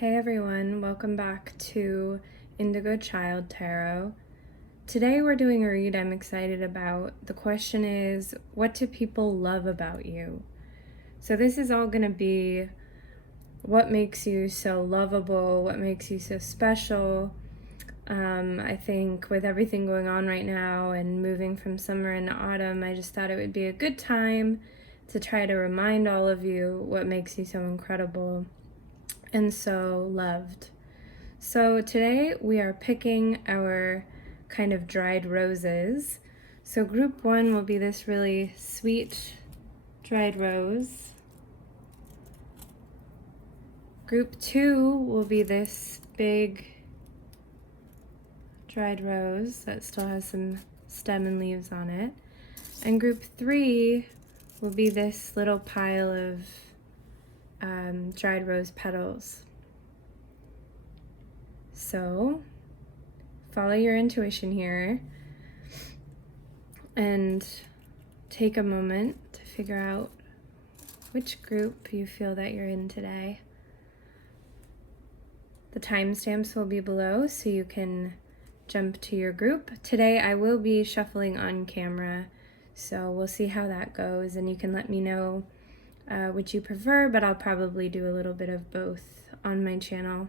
Hey everyone, welcome back to Indigo Child Tarot. Today we're doing a read I'm excited about. The question is, what do people love about you? So this is all going to be what makes you so lovable, what makes you so special. I think with everything going on right now and moving from summer into autumn, I just thought it would be a good time to try to remind all of you what makes you so incredible and so loved. So today we are picking our kind of dried roses. So group one will be this really sweet dried rose. Group two will be this big dried rose that still has some stem and leaves on it. And group three will be this little pile of dried rose petals. So follow your intuition here and take a moment to figure out which group you feel that you're in today. The timestamps will be below so you can jump to your group. Today I will be shuffling on camera, so we'll see how that goes, and you can let me know which you prefer, but I'll probably do a little bit of both on my channel.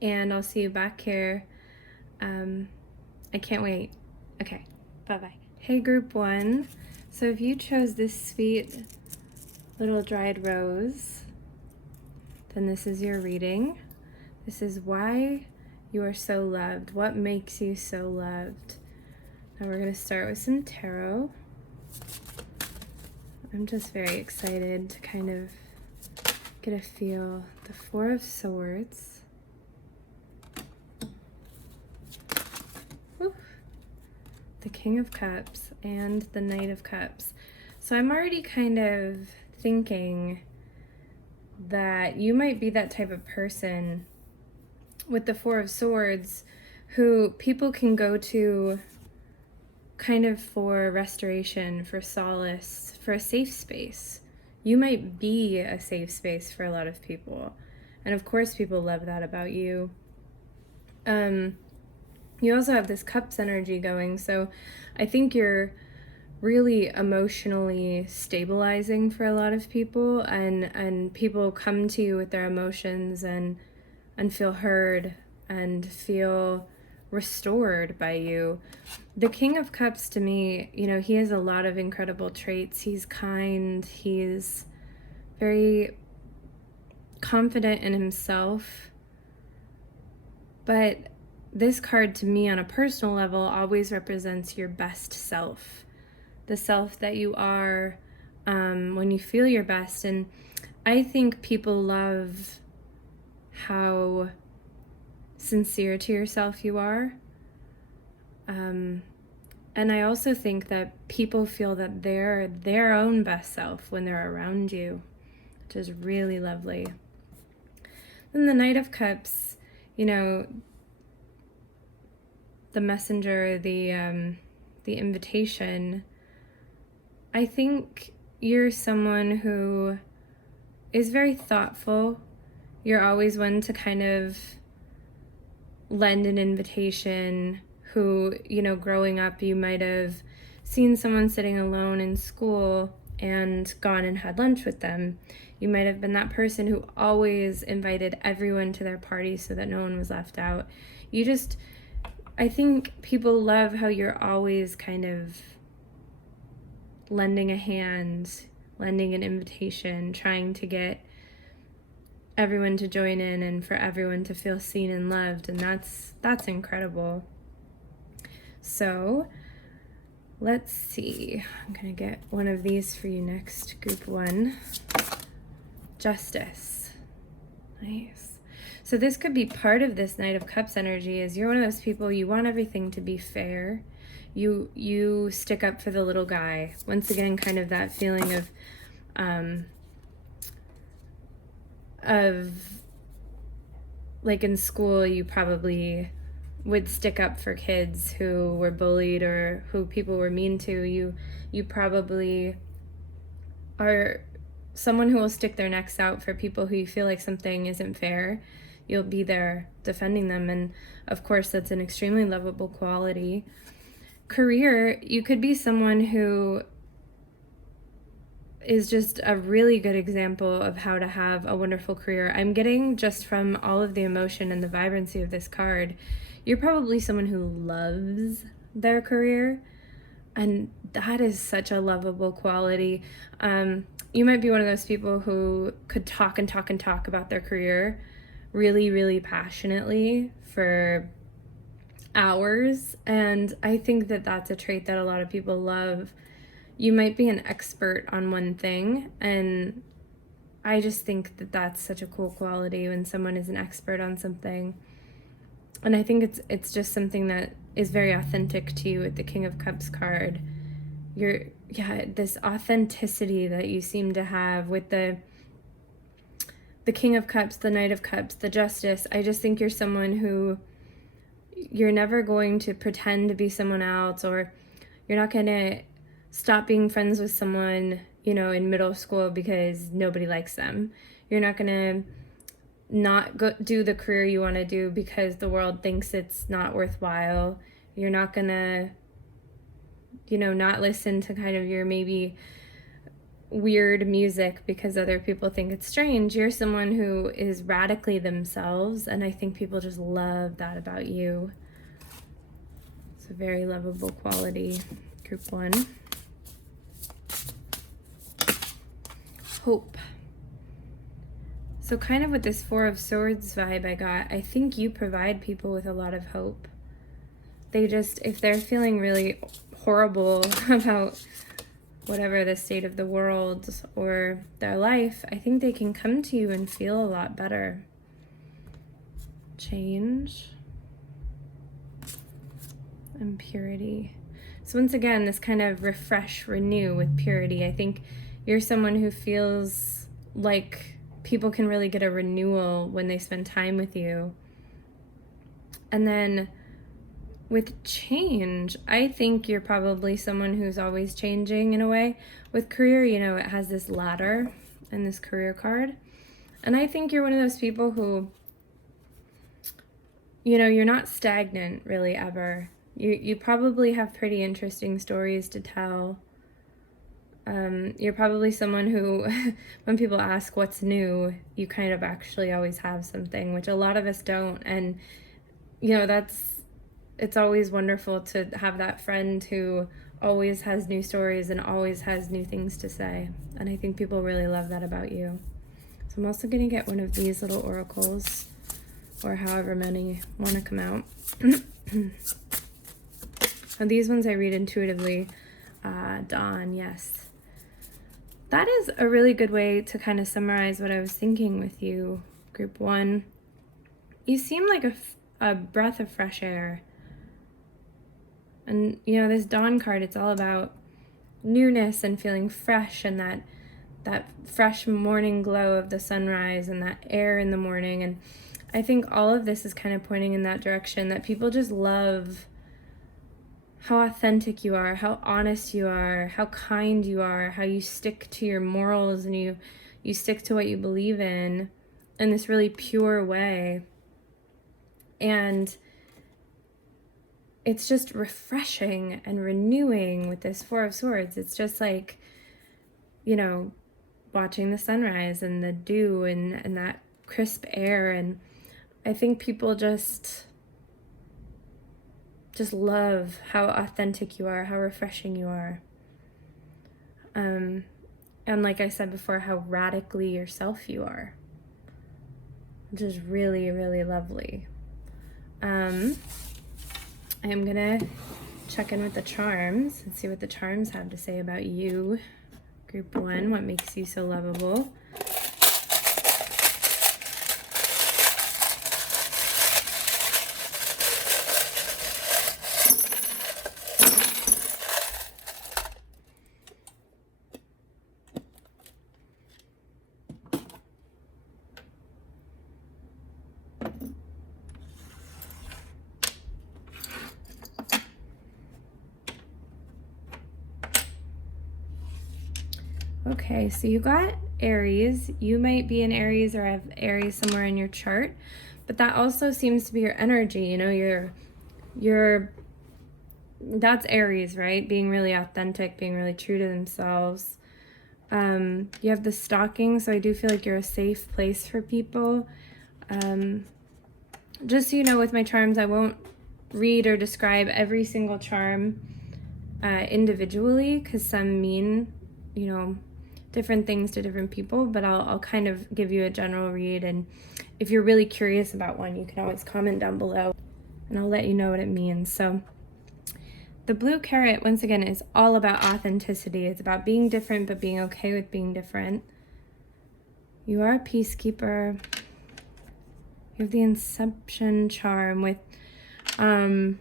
And I'll see you back here. I can't wait. Okay, bye-bye. Hey group one. So if you chose this sweet little dried rose, then this is your reading. This is why you are so loved. What makes you so loved? Now we're gonna start with some tarot. I'm just very excited to kind of get a feel. The Four of Swords. Whew. The King of Cups and the Knight of Cups. So I'm already kind of thinking that you might be that type of person with the Four of Swords who people can go to kind of for restoration, for solace, for a safe space. You might be a safe space for a lot of people. And of course people love that about you. You also have this cups energy going, so I think you're really emotionally stabilizing for a lot of people, and people come to you with their emotions and feel heard and feel restored by you. The King of Cups, to me, he has a lot of incredible traits. He's kind, he's very confident in himself, but this card to me on a personal level always represents your best self, the self that you are when you feel your best. And I think people love how sincere to yourself you are. And I also think that people feel that they're their own best self when they're around you, which is really lovely. Then the Knight of Cups, the messenger, the invitation. I think you're someone who is very thoughtful. You're always one to kind of lend an invitation, who, growing up you might have seen someone sitting alone in school and gone and had lunch with them. You might have been that person who always invited everyone to their party so that no one was left out. I think people love how you're always kind of lending a hand, lending an invitation, trying to get everyone to join in and for everyone to feel seen and loved, and that's incredible. So let's see. I'm gonna get one of these for you next, group one. Justice. Nice. So this could be part of this Knight of Cups energy, is you're one of those people, you want everything to be fair. You stick up for the little guy. Once again, kind of that feeling of like in school, you probably would stick up for kids who were bullied or who people were mean to. You probably are someone who will stick their necks out for people who you feel like something isn't fair. you'll be there defending them. And of course, that's an extremely lovable quality. Career, you could be someone who is just a really good example of how to have a wonderful career. I'm getting, just from all of the emotion and the vibrancy of this card, you're probably someone who loves their career, and that is such a lovable quality. You might be one of those people who could talk and talk and talk about their career really, really passionately for hours, and I think that that's a trait that a lot of people love. You might be an expert on one thing, and I just think that that's such a cool quality when someone is an expert on something. And I think it's just something that is very authentic to you with the King of Cups card. This authenticity that you seem to have with the King of Cups, the Knight of Cups, the Justice. I just think you're someone who, you're never going to pretend to be someone else, or you're not going to stop being friends with someone, in middle school because nobody likes them. You're not going to not go do the career you want to do because the world thinks it's not worthwhile. You're not going to, not listen to kind of your maybe weird music because other people think it's strange. You're someone who is radically themselves, and I think people just love that about you. It's a very lovable quality. Group 1. Hope. So kind of with this Four of Swords vibe I got, I think you provide people with a lot of hope. They just, if they're feeling really horrible about whatever the state of the world or their life, I think they can come to you and feel a lot better. Change. And purity. So once again, this kind of refresh, renew with purity. I think you're someone who feels like people can really get a renewal when they spend time with you. And then with change, I think you're probably someone who's always changing in a way. With career, it has this ladder and this career card. And I think you're one of those people who, you're not stagnant really ever. You probably have pretty interesting stories to tell. You're probably someone who, when people ask what's new, you kind of actually always have something, which a lot of us don't. And, it's always wonderful to have that friend who always has new stories and always has new things to say. And I think people really love that about you. So I'm also going to get one of these little oracles, or however many want to come out. And these ones I read intuitively. Dawn, yes. That is a really good way to kind of summarize what I was thinking with you, Group 1. You seem like a breath of fresh air. And, this Dawn card, it's all about newness and feeling fresh, and that fresh morning glow of the sunrise and that air in the morning. And I think all of this is kind of pointing in that direction, that people just love how authentic you are, how honest you are, how kind you are, how you stick to your morals and you stick to what you believe in this really pure way. And it's just refreshing and renewing with this Four of Swords. It's just like, watching the sunrise and the dew and that crisp air. And I think people just love how authentic you are, how refreshing you are. And like I said before, how radically yourself you are. Which is really, really lovely. I am gonna check in with the charms and see what the charms have to say about you, Group 1. What makes you so lovable? Okay, so you got Aries. You might be in Aries or have Aries somewhere in your chart, But that also seems to be your energy, you know, your that's Aries, right? Being really authentic, being really true to themselves. You have the stalking, so I do feel like you're a safe place for people. Just so you know, with my charms, I won't read or describe every single charm individually, because some mean, you know, different things to different people, but I'll kind of give you a general read, and if you're really curious about one, you can always comment down below and I'll let you know what it means. So the blue carrot, once again, is all about authenticity. It's about being different, but being okay with being different. You are a peacekeeper. You have the Inception charm with, I'm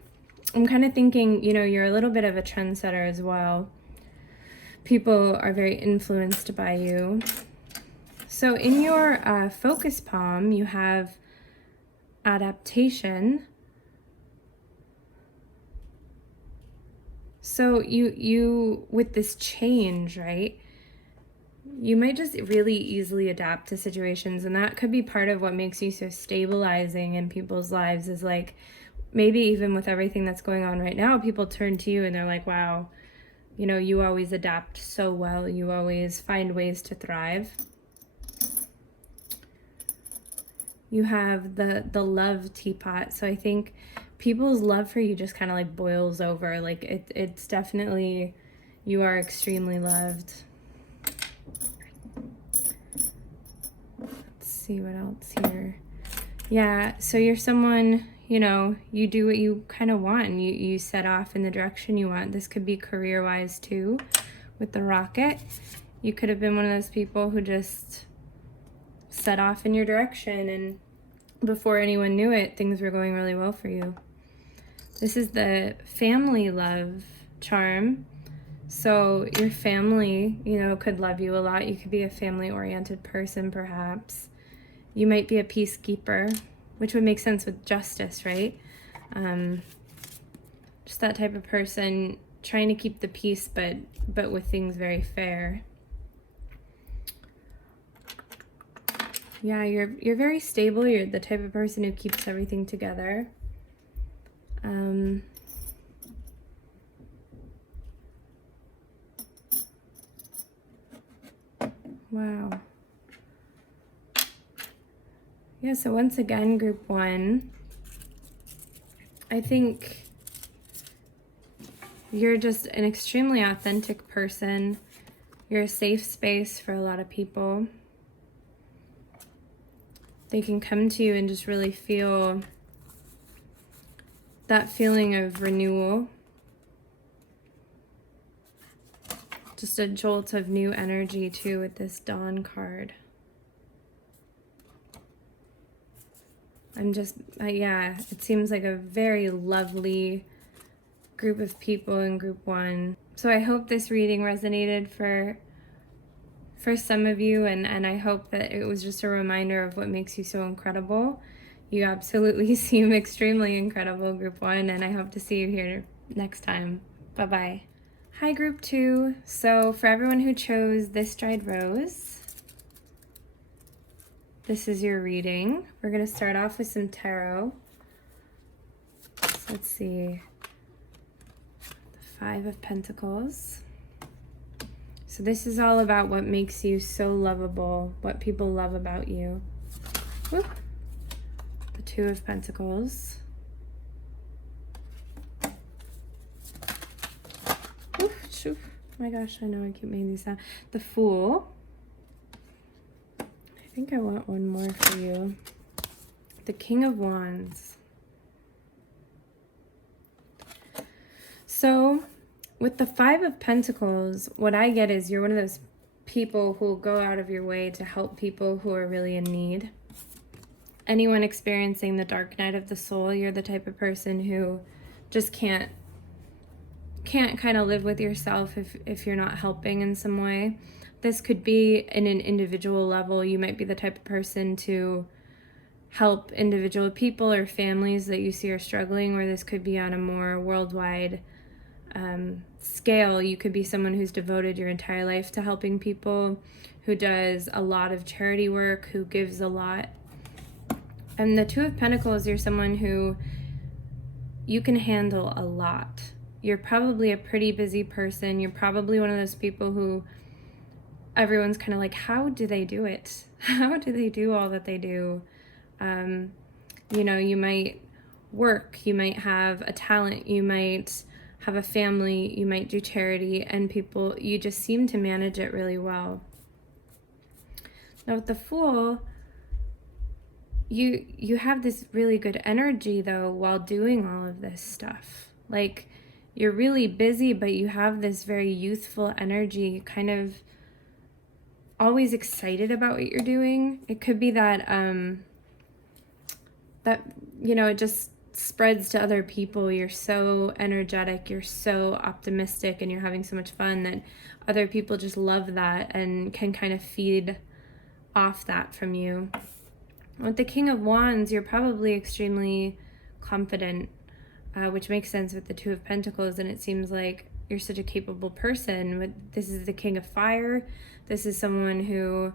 kind of thinking, you know, you're a little bit of a trendsetter as well. People are very influenced by you. So in your focus palm, you have adaptation. So you with this change, right? You might just really easily adapt to situations, and that could be part of what makes you so stabilizing in people's lives, is like, maybe even with everything that's going on right now, people turn to you and they're like, wow, you know, you always adapt so well. You always find ways to thrive. You have the love teapot. So I think people's love for you just kind of like boils over. Like it's definitely, you are extremely loved. Let's see what else here. Yeah, so you're someone, you know, you do what you kind of want, and you set off in the direction you want. This could be career-wise too, with the rocket. You could have been one of those people who just set off in your direction, and before anyone knew it, things were going really well for you. This is the family love charm. So your family, you know, could love you a lot. You could be a family-oriented person, perhaps. You might be a peacekeeper, which would make sense with justice, right? Just that type of person trying to keep the peace, but with things very fair. Yeah, you're very stable. You're the type of person who keeps everything together. Wow. Yeah, so once again, group one, I think you're just an extremely authentic person. You're a safe space for a lot of people. They can come to you and just really feel that feeling of renewal. Just a jolt of new energy too with this Dawn card. Yeah, it seems like a very lovely group of people in group one. So I hope this reading resonated for some of you, and I hope that it was just a reminder of what makes you so incredible. You absolutely seem extremely incredible, group one, and I hope to see you here next time. Bye-bye. Hi, group two. So for everyone who chose this dried rose, this is your reading. We're going to start off with some tarot. So let's see. The Five of Pentacles. So this is all about what makes you so lovable, what people love about you. Whoop. The Two of Pentacles. Oof, shoof. Oh my gosh, I know I keep making these sound. The Fool. I think I want one more for you. The King of Wands. So with the Five of Pentacles, what I get is you're one of those people who will go out of your way to help people who are really in need. Anyone experiencing the dark night of the soul, you're the type of person who just can't kind of live with yourself if you're not helping in some way. This could be in an individual level. You might be the type of person to help individual people or families that you see are struggling, or this could be on a more worldwide scale. You could be someone who's devoted your entire life to helping people, who does a lot of charity work, who gives a lot. And the Two of Pentacles, you're someone who you can handle a lot. You're probably a pretty busy person. You're probably one of those people who everyone's kind of like, how do they do it? How do they do all that they do? You know, you might work, you might have a talent, you might have a family, you might do charity, and people, you just seem to manage it really well. Now with the Fool, you have this really good energy though while doing all of this stuff. Like, you're really busy, but you have this very youthful energy, kind of always excited about what you're doing. It could be that that, you know, it just spreads to other people. You're so energetic, you're so optimistic, and you're having so much fun that other people just love that and can kind of feed off that from you. With the King of Wands, you're probably extremely confident, which makes sense with the Two of Pentacles, and it seems like you're such a capable person. But this is the King of Fire. This is someone who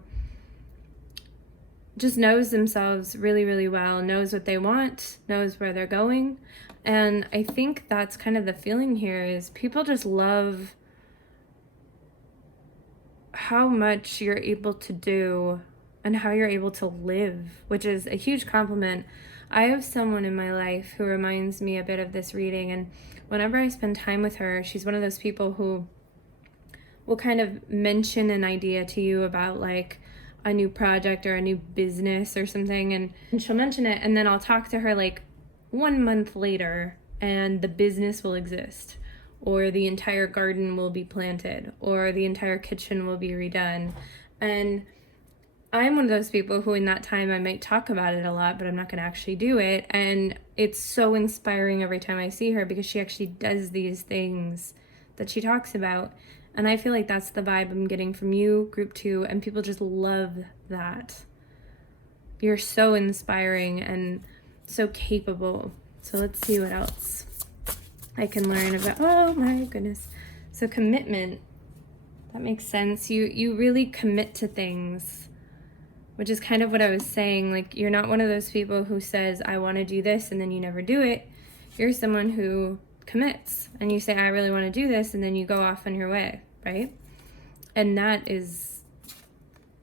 just knows themselves really, really well, knows what they want, knows where they're going. And I think that's kind of the feeling here, is people just love how much you're able to do and how you're able to live, which is a huge compliment. I have someone in my life who reminds me a bit of this reading, and whenever I spend time with her, she's one of those people who will kind of mention an idea to you about like a new project or a new business or something, and she'll mention it, and then I'll talk to her like 1 month later and the business will exist, or the entire garden will be planted, or the entire kitchen will be redone. And I'm one of those people who in that time I might talk about it a lot, but I'm not going to actually do it. And it's so inspiring every time I see her, because she actually does these things that she talks about. And I feel like that's the vibe I'm getting from you, group 2, and people just love that. You're so inspiring and so capable. So let's see what else I can learn about. Oh my goodness. So commitment. That makes sense. You really commit to things, which is kind of what I was saying. Like, you're not one of those people who says, I want to do this, and then you never do it. You're someone who commits, and you say, I really want to do this, and then you go off on your way, right? And that is,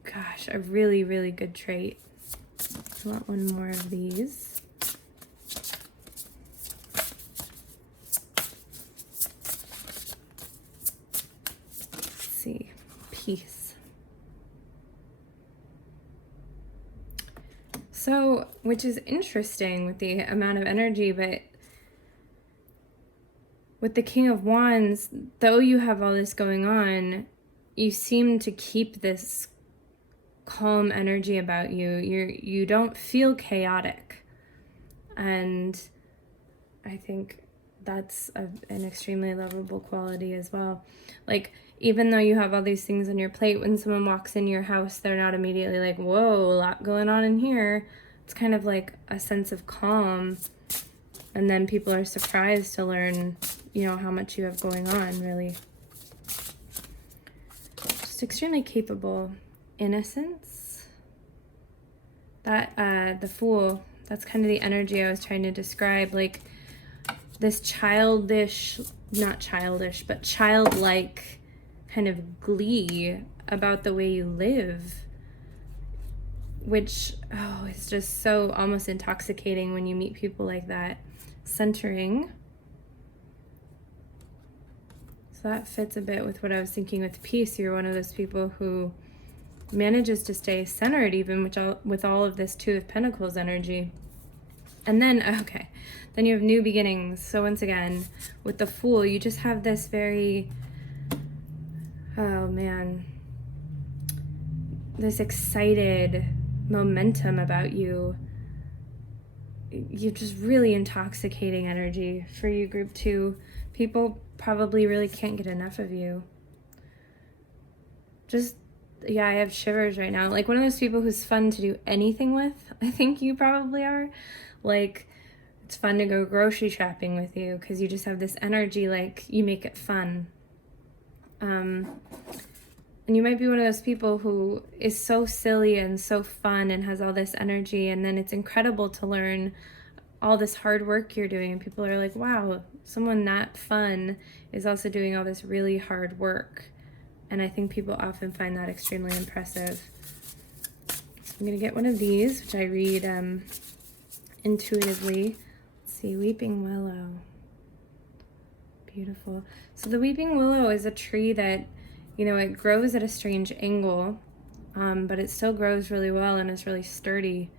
gosh, a really, really good trait. I want one more of these. Let's see, peace. So, which is interesting with the amount of energy, but with the King of Wands, though you have all this going on, you seem to keep this calm energy about you. You don't feel chaotic. And I think that's an extremely lovable quality as well. Like, even though you have all these things on your plate, when someone walks in your house, they're not immediately like, whoa, a lot going on in here. It's kind of like a sense of calm. And then people are surprised to learn, you know, how much you have going on, really. Just extremely capable. Innocence. That, the Fool, that's kind of the energy I was trying to describe. Like, this childish, not childish, but childlike kind of glee about the way you live, which, oh, it's just so almost intoxicating when you meet people like that. Centering. So that fits a bit with what I was thinking with peace. You're one of those people who manages to stay centered even with all of this Two of Pentacles energy. And then, okay, then you have new beginnings. So once again, with the Fool, you just have this very, oh man, this excited momentum about you. You're just really intoxicating energy for you, group 2. People probably really can't get enough of you. Just, yeah, I have shivers right now. Like, one of those people who's fun to do anything with. I think you probably are. Like, it's fun to go grocery shopping with you because you just have this energy, like, you make it fun. And And you might be one of those people who is so silly and so fun and has all this energy, and then it's incredible to learn all this hard work you're doing, and people are like, wow, someone that fun is also doing all this really hard work. And I think people often find that extremely impressive. I'm going to get one of these, which I read intuitively. Let's see, Weeping Willow. Beautiful. So the Weeping Willow is a tree that, you know, it grows at a strange angle, but it still grows really well and is really sturdy,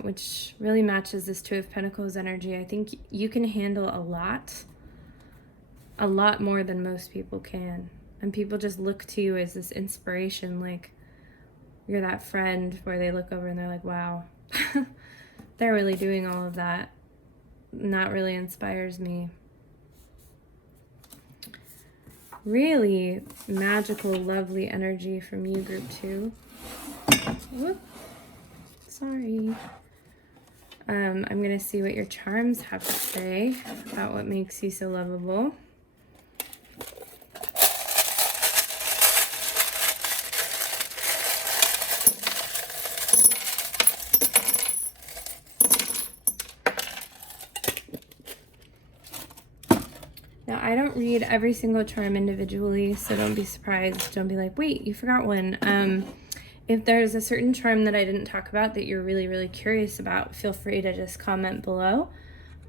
which really matches this Two of Pentacles energy. I think you can handle a lot more than most people can. And people just look to you as this inspiration, like you're that friend where they look over and they're like, wow, they're really doing all of that. And that really inspires me. Really magical, lovely energy from you, group 2. Whoop. Sorry. I'm going to see what your charms have to say about what makes you so lovable. Now, I don't read every single charm individually, so don't be surprised. Don't be like, wait, you forgot one. If there's a certain charm that I didn't talk about that you're really, really curious about, feel free to just comment below.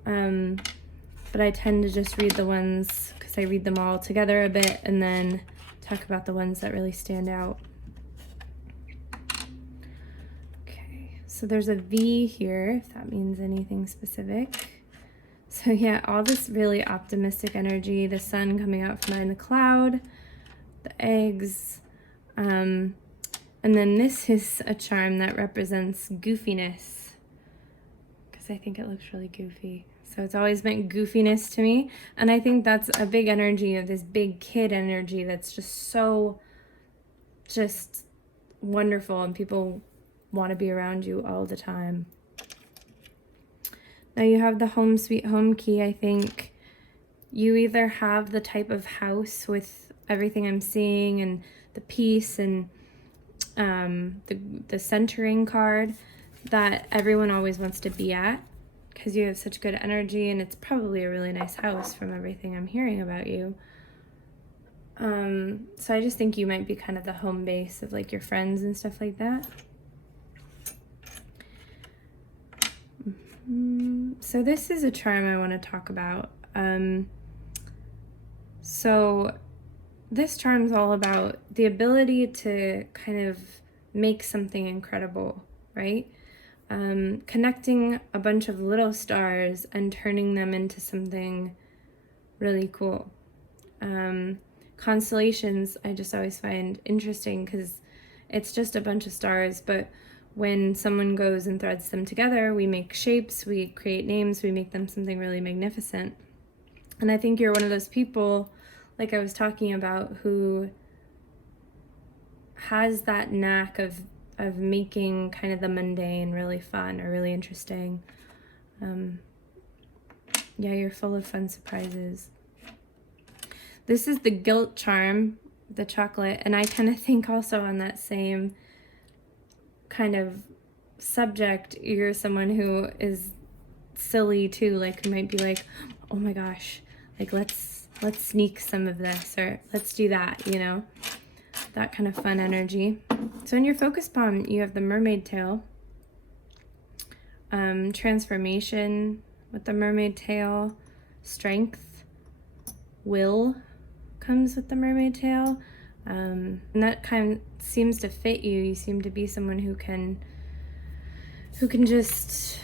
But I tend to just read the ones, because I read them all together a bit, and then talk about the ones that really stand out. Okay, so there's a V here, if that means anything specific. So yeah, all this really optimistic energy, the sun coming out from behind the cloud, the eggs, and then this is a charm that represents goofiness, because I think it looks really goofy. So it's always meant goofiness to me, and I think that's a big energy of this big kid energy that's just wonderful, and people want to be around you all the time. Now you have the Home Sweet Home key. I think you either have the type of house with everything I'm seeing and the peace and the centering card that everyone always wants to be at, because you have such good energy, and it's probably a really nice house from everything I'm hearing about you. So I just think you might be kind of the home base of like your friends and stuff like that. So this is a charm I want to talk about. So this charm's all about the ability to kind of make something incredible, right? Connecting a bunch of little stars and turning them into something really cool. Constellations I just always find interesting because it's just a bunch of stars, but when someone goes and threads them together, we make shapes, we create names, we make them something really magnificent. And I think you're one of those people, like I was talking about, who has that knack of making kind of the mundane really fun or really interesting. Yeah, you're full of fun surprises. This is the guilt charm, the chocolate, and I kind of think also on that same kind of subject, you're someone who is silly too, like might be like, oh my gosh, like let's sneak some of this, or let's do that, you know, that kind of fun energy. So in your focus palm you have the mermaid tail, transformation with the mermaid tail, strength, will comes with the mermaid tail. And that kind of seems to fit you. You seem to be someone who can just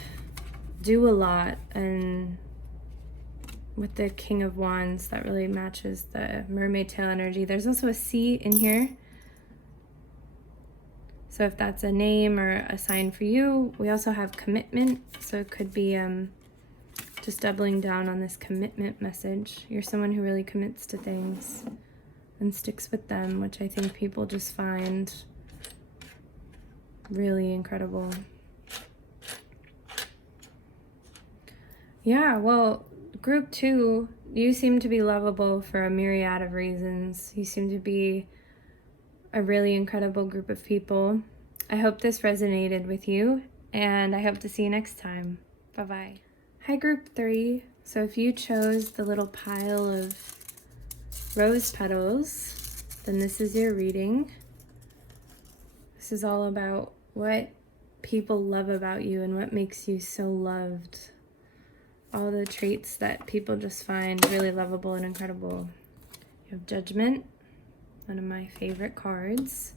do a lot, and with the King of Wands, that really matches the mermaid tail energy. There's also a C in here, so if that's a name or a sign for you. We also have commitment, so it could be just doubling down on this commitment message. You're someone who really commits to things and sticks with them, which I think people just find really incredible. Yeah, well, group 2, you seem to be lovable for a myriad of reasons. You seem to be a really incredible group of people. I hope this resonated with you, and I hope to see you next time. Bye-bye. Hi, Group 3. So if you chose the little pile of rose petals, then this is your reading. This is all about what people love about you and what makes you so loved. All the traits that people just find really lovable and incredible. You have Judgment, one of my favorite cards.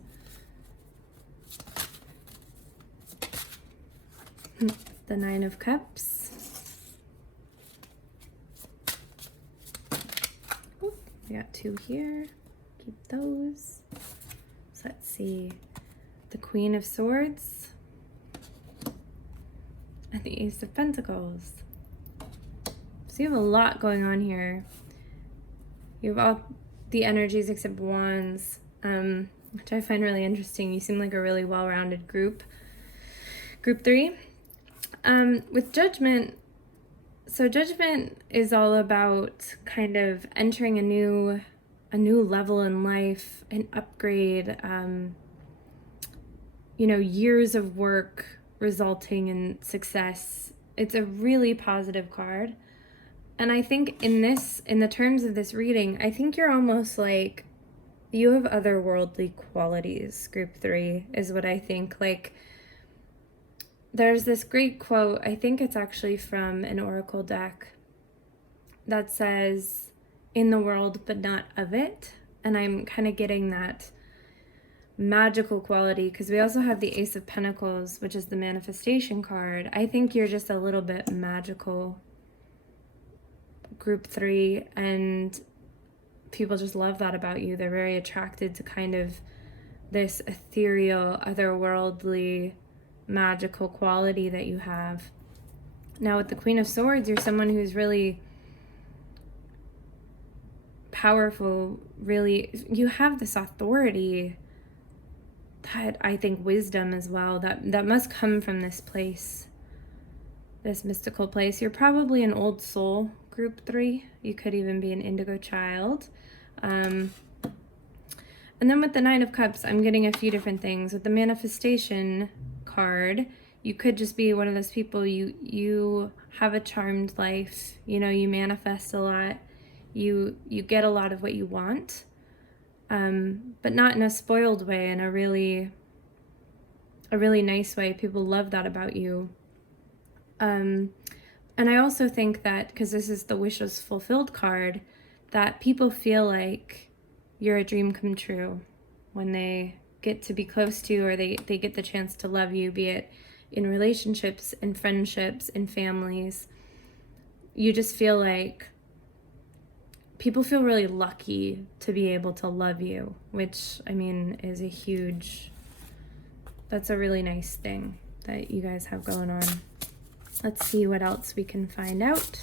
The Nine of Cups. Ooh, we got 2 here. Keep those. So let's see. The Queen of Swords. And the Ace of Pentacles. So you have a lot going on here. You have all the energies except Wands, which I find really interesting. You seem like a really well-rounded group. Group 3. With Judgment, so Judgment is all about kind of entering a new level in life, an upgrade, years of work resulting in success. It's a really positive card. And I think in the terms of this reading, I think you're almost like, you have otherworldly qualities, Group 3, is what I think. Like, there's this great quote, I think it's actually from an oracle deck, that says, in the world, but not of it. And I'm kind of getting that magical quality, because we also have the Ace of Pentacles, which is the manifestation card. I think you're just a little bit magical, Group 3, and people just love that about you. They're very attracted to kind of this ethereal, otherworldly, magical quality that you have. Now with the Queen of Swords, you're someone who's really powerful, really, you have this authority, that I think wisdom as well, that must come from this place, this mystical place. You're probably an old soul, Group 3. You could even be an indigo child. And then with the Nine of Cups, I'm getting a few different things. With the manifestation card, you could just be one of those people, you have a charmed life, you manifest a lot, you get a lot of what you want, but not in a spoiled way, in a really nice way. People love that about you. And I also think that, because this is the wishes fulfilled card, that people feel like you're a dream come true when they get to be close to you, or they get the chance to love you, be it in relationships, in friendships, in families. You just feel like people feel really lucky to be able to love you, which, I mean, is that's a really nice thing that you guys have going on. Let's see what else we can find out.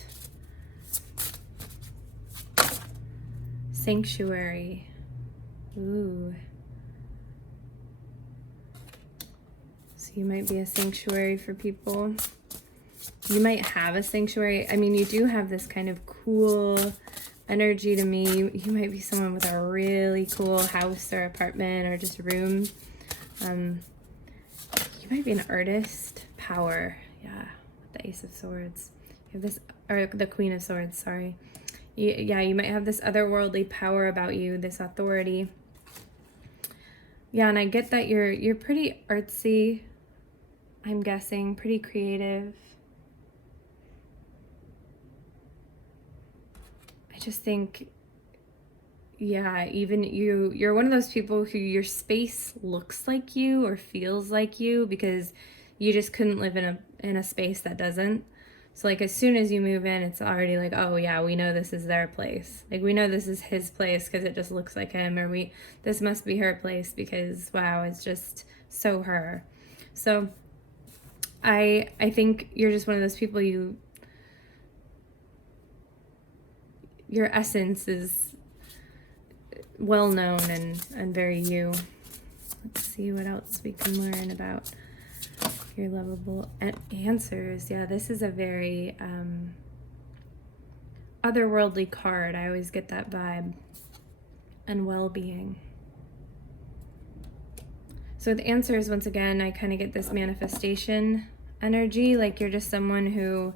Sanctuary. Ooh. So you might be a sanctuary for people. You might have a sanctuary. I mean, you do have this kind of cool energy to me. You might be someone with a really cool house or apartment or just room. You might be an artist. Power. Yeah. The Ace of Swords. You have this, or the Queen of Swords, sorry. You might have this otherworldly power about you, this authority. Yeah, and I get that you're pretty artsy, I'm guessing, pretty creative. I just think, yeah, even you're one of those people who your space looks like you or feels like you, because you just couldn't live in a space that doesn't. So like as soon as you move in, it's already like, oh yeah, we know this is their place. Like we know this is his place because it just looks like him, or this must be her place because wow, it's just so her. So I think you're just one of those people, your essence is well known and very you. Let's see what else we can learn about your lovable answers. Yeah, this is a very otherworldly card. I always get that vibe. And well-being. So with answers, once again, I kind of get this manifestation energy, like you're just someone who,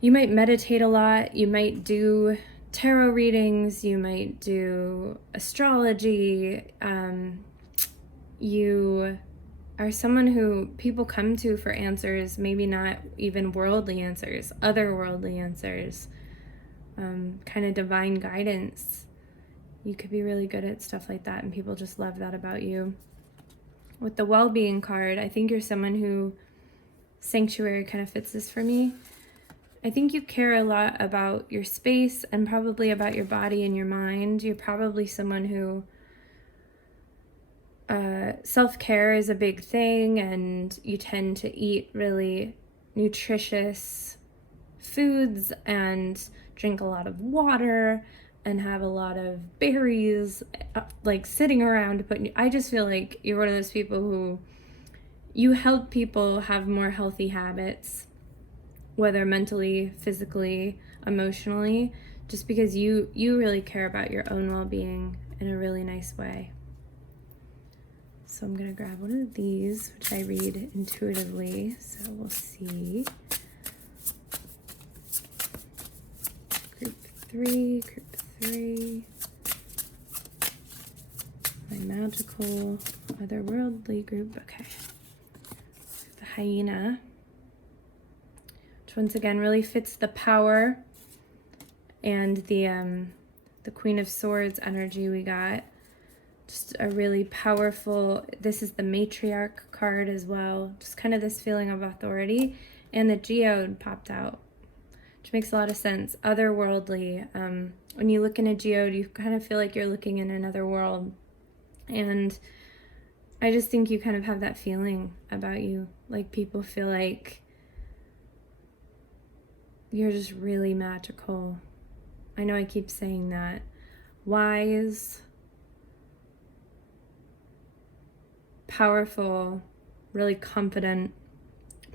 you might meditate a lot, you might do tarot readings, you might do astrology, you are someone who people come to for answers, maybe not even worldly answers, otherworldly answers, kind of divine guidance. You could be really good at stuff like that, and people just love that about you. With the well-being card, I think you're someone who, sanctuary kind of fits this for me. I think you care a lot about your space and probably about your body and your mind. You're probably someone who, self-care is a big thing, and you tend to eat really nutritious foods and drink a lot of water and have a lot of berries, like sitting around. But I just feel like you're one of those people who, you help people have more healthy habits, whether mentally, physically, emotionally, just because you really care about your own well-being in a really nice way. So I'm going to grab one of these, which I read intuitively, so we'll see. Group 3, my magical otherworldly group. Okay, the hyena, which once again really fits the power and the Queen of Swords energy we got. Just a really powerful, this is the matriarch card as well, just kind of this feeling of authority. And the geode popped out, which makes a lot of sense. Otherworldly. When you look in a geode, you kind of feel like you're looking in another world. And I just think you kind of have that feeling about you. Like people feel like you're just really magical. I know I keep saying that. Wise, powerful, really confident,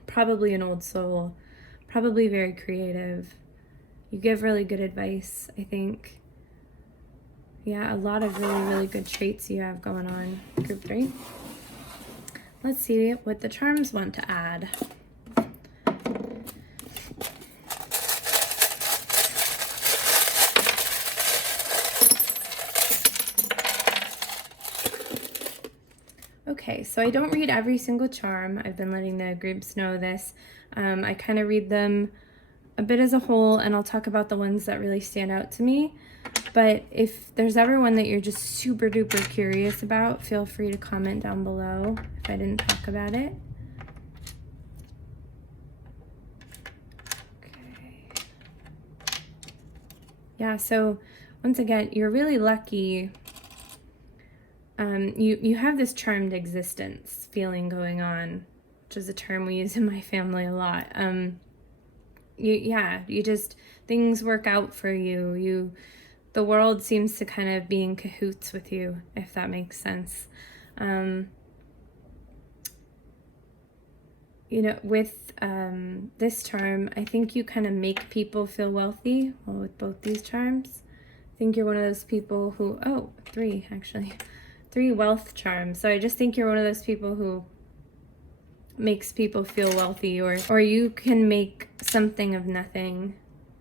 probably an old soul, probably very creative. You give really good advice, I think. Yeah, a lot of really, really good traits you have going on, group 3. Let's see what the charms want to add. Okay, so I don't read every single charm. I've been letting the groups know this. I kind of read them a bit as a whole, and I'll talk about the ones that really stand out to me. But if there's ever one that you're just super duper curious about, feel free to comment down below if I didn't talk about it. Okay. Yeah, so once again, you're really lucky. You have this charmed existence feeling going on, which is a term we use in my family a lot. You just, things work out for you. The world seems to kind of be in cahoots with you, if that makes sense. With this charm, I think you kind of make people feel wealthy. Well, with both these charms, I think you're one of those people who, 3 actually. 3 wealth charms. So I just think you're one of those people who makes people feel wealthy, or you can make something of nothing.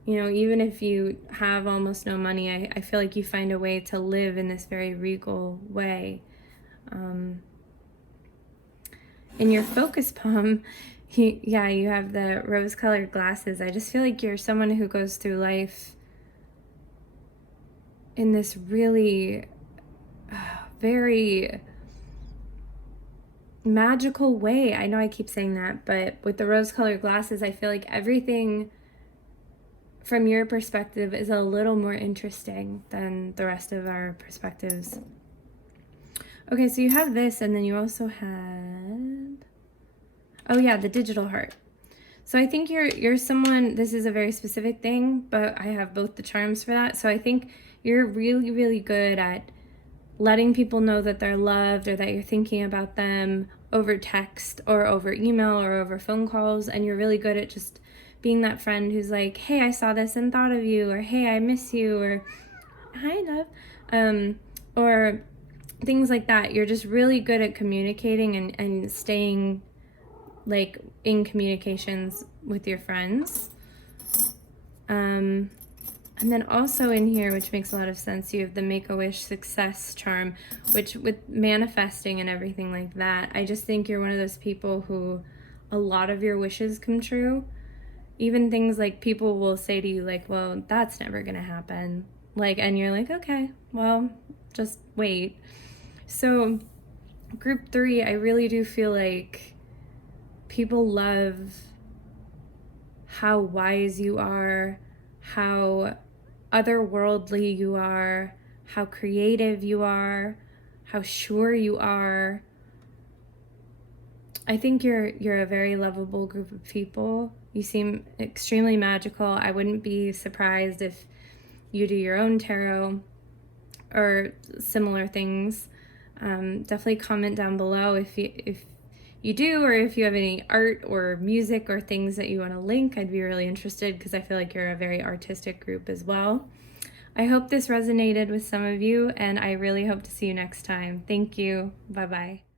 Even if you have almost no money, I feel like you find a way to live in this very regal way. In your focus palm, you have the rose-colored glasses. I just feel like you're someone who goes through life in this really very magical way. I know I keep saying that, but with the rose-colored glasses, I feel like everything from your perspective is a little more interesting than the rest of our perspectives. Okay, so you have this, and then you also had, the digital heart. So I think you're someone, this is a very specific thing, but I have both the charms for that. So I think you're really, really good at letting people know that they're loved or that you're thinking about them over text or over email or over phone calls. And you're really good at just being that friend who's like, hey, I saw this and thought of you, or hey, I miss you, or hi, love. Or things like that. You're just really good at communicating and staying like in communications with your friends. And then also in here, which makes a lot of sense, you have the Make-A-Wish success charm, which with manifesting and everything like that, I just think you're one of those people who a lot of your wishes come true. Even things like people will say to you like, well, that's never gonna happen. Like, and you're like, okay, well, just wait. So group 3, I really do feel like people love how wise you are, how otherworldly you are, how creative you are, how sure you are. I think you're a very lovable group of people. You seem extremely magical. I wouldn't be surprised if you do your own tarot or similar things. Definitely comment down below if you do, or if you have any art or music or things that you want to link. I'd be really interested because I feel like you're a very artistic group as well. I hope this resonated with some of you, and I really hope to see you next time. Thank you. Bye-bye.